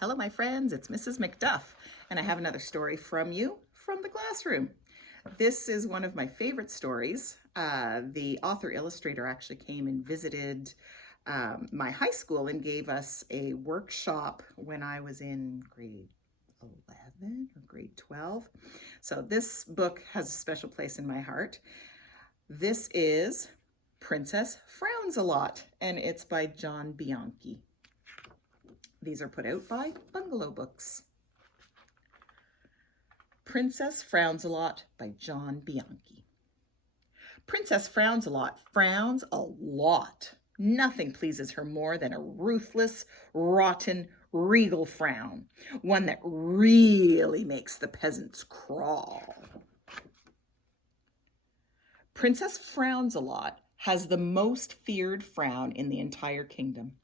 Hello, my friends. It's Mrs. McDuff, and I have another story from you from the classroom. This is one of my favorite stories. The author-illustrator actually came and visited my high school and gave us a workshop when I was in grade 11 or grade 12. So this book has a special place in my heart. This is Princess Frownsalot, and it's by John Bianchi. These are put out by Bungalow Books. Princess Frownsalot by John Bianchi. Princess Frownsalot frowns a lot. Nothing pleases her more than a ruthless, rotten, regal frown, one that really makes the peasants crawl. Princess Frownsalot has the most feared frown in the entire kingdom.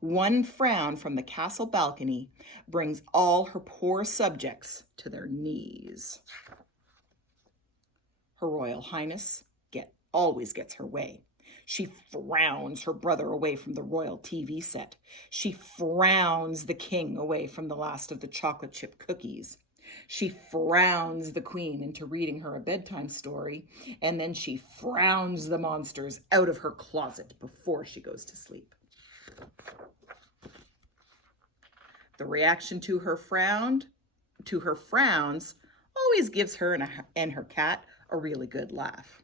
One frown from the castle balcony brings all her poor subjects to their knees. Her Royal Highness always gets her way. She frowns her brother away from the royal TV set. She frowns the king away from the last of the chocolate chip cookies. She frowns the queen into reading her a bedtime story, and then she frowns the monsters out of her closet before she goes to sleep. The reaction to her frowns, always gives her and her cat a really good laugh.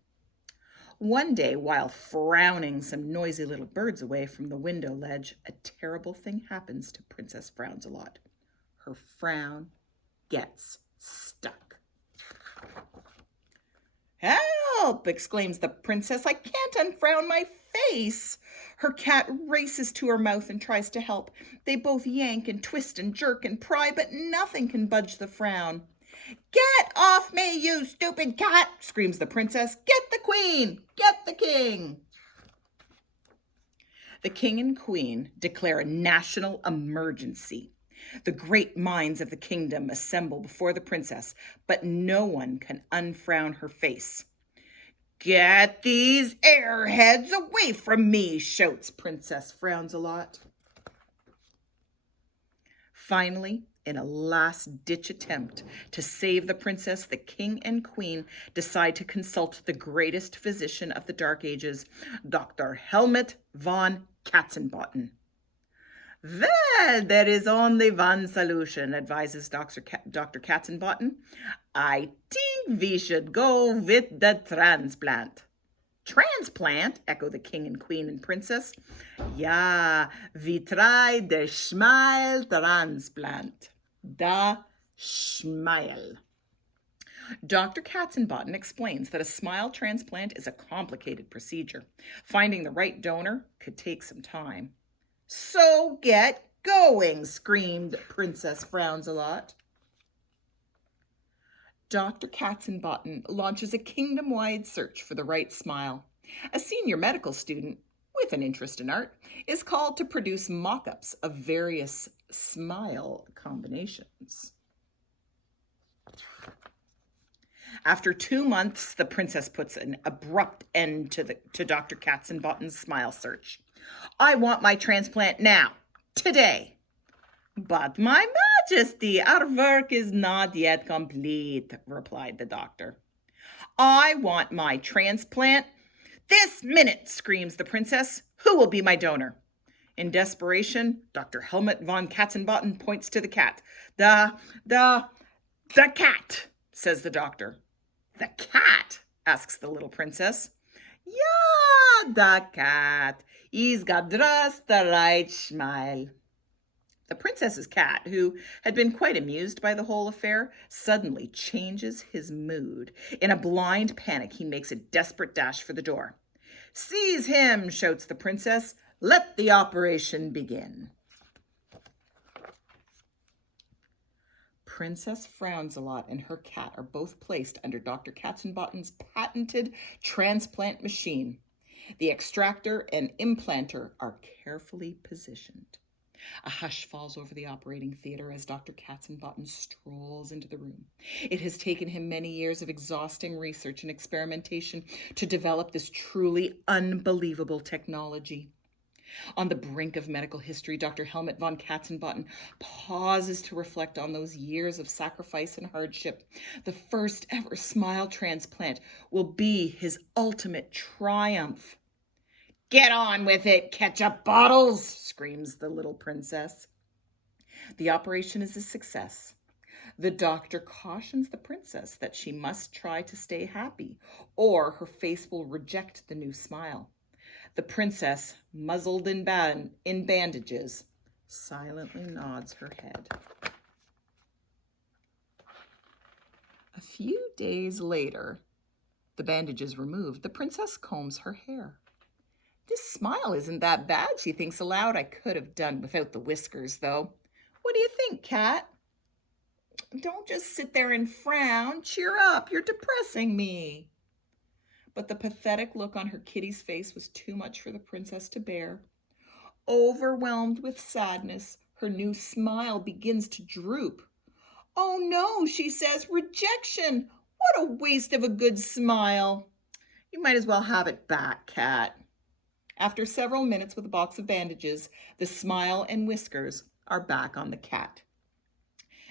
One day, while frowning some noisy little birds away from the window ledge, a terrible thing happens to Princess Frownsalot. Her frown gets stuck. "Help!" exclaims the princess. "I can't unfrown my face." Her cat races to her mouth and tries to help. They both yank and twist and jerk and pry, but nothing can budge the frown. "Get off me, you stupid cat!" screams the princess. "Get the queen! Get the king!" The king and queen declare a national emergency. The great minds of the kingdom assemble before the princess, but no one can unfrown her face. "Get these airheads away from me!" shouts Princess Frownsalot. Finally, in a last-ditch attempt to save the princess, the king and queen decide to consult the greatest physician of the Dark Ages, Dr. Helmut von Katzenbotten. "Well, there is only one solution," advises Dr. Katzenbotten. "I think we should go with the transplant." "Transplant?" echo the king and queen and princess. "Ja, we try the smile transplant." The smile. Dr. Katzenbotten explains that a smile transplant is a complicated procedure. Finding the right donor could take some time. "So get going," screamed Princess Frownsalot. Dr. Katzenbotten launches a kingdom-wide search for the right smile. A senior medical student with an interest in art is called to produce mock-ups of various smile combinations. After 2 months, the princess puts an abrupt end to Dr. Katzenbotten's smile search. "I want my transplant now, today." "But my Majesty, our work is not yet complete," replied the doctor. "I want my transplant this minute," screams the princess. "Who will be my donor?" In desperation, Dr. Helmut von Katzenbotten points to the cat. The cat," says the doctor. "The cat?" asks the little princess. "Yeah, the cat. He's got just the right smile." The princess's cat, who had been quite amused by the whole affair, suddenly changes his mood. In a blind panic, he makes a desperate dash for the door. "Seize him!" shouts the princess. "Let the operation begin." Princess Frownsalot and her cat are both placed under Dr. Katzenbotten's patented transplant machine. The extractor and implanter are carefully positioned. A hush falls over the operating theater as Dr. Katzenbotten strolls into the room. It has taken him many years of exhausting research and experimentation to develop this truly unbelievable technology. On the brink of medical history, Dr. Helmut von Katzenbotten pauses to reflect on those years of sacrifice and hardship. The first ever smile transplant will be his ultimate triumph. "Get on with it, ketchup bottles," screams the little princess. The operation is a success. The doctor cautions the princess that she must try to stay happy, or her face will reject the new smile. The princess, muzzled in bandages, silently nods her head. A few days later, the bandages removed, the princess combs her hair. "This smile isn't that bad," she thinks aloud. "I could have done without the whiskers, though. What do you think, Cat? Don't just sit there and frown. Cheer up, you're depressing me." But the pathetic look on her kitty's face was too much for the princess to bear. Overwhelmed with sadness, her new smile begins to droop. "Oh no," she says, "rejection! What a waste of a good smile." "You might as well have it back, Cat." After several minutes with a box of bandages, the smile and whiskers are back on the cat.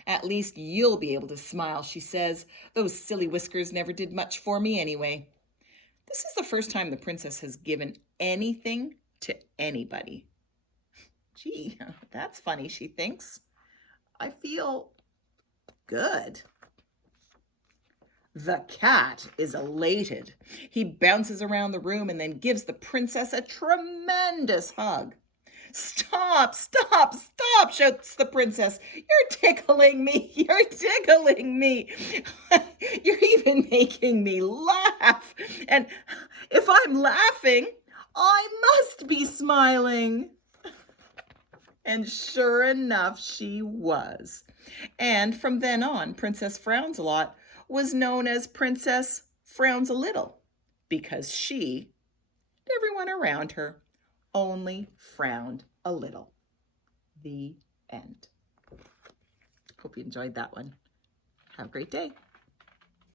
"At least you'll be able to smile," she says. "Those silly whiskers never did much for me anyway." This is the first time the princess has given anything to anybody. "Gee, that's funny," she thinks. "I feel good." The cat is elated. He bounces around the room and then gives the princess a tremendous hug. "Stop, stop, stop," shouts the princess. "You're tickling me. You're tickling me. You're even making me laugh. And if I'm laughing, I must be smiling." And sure enough, she was. And from then on, Princess Frownsalot was known as Princess Frownsalot because she, and everyone around her, only frowned a little. The end. Hope you enjoyed that one. Have a great day.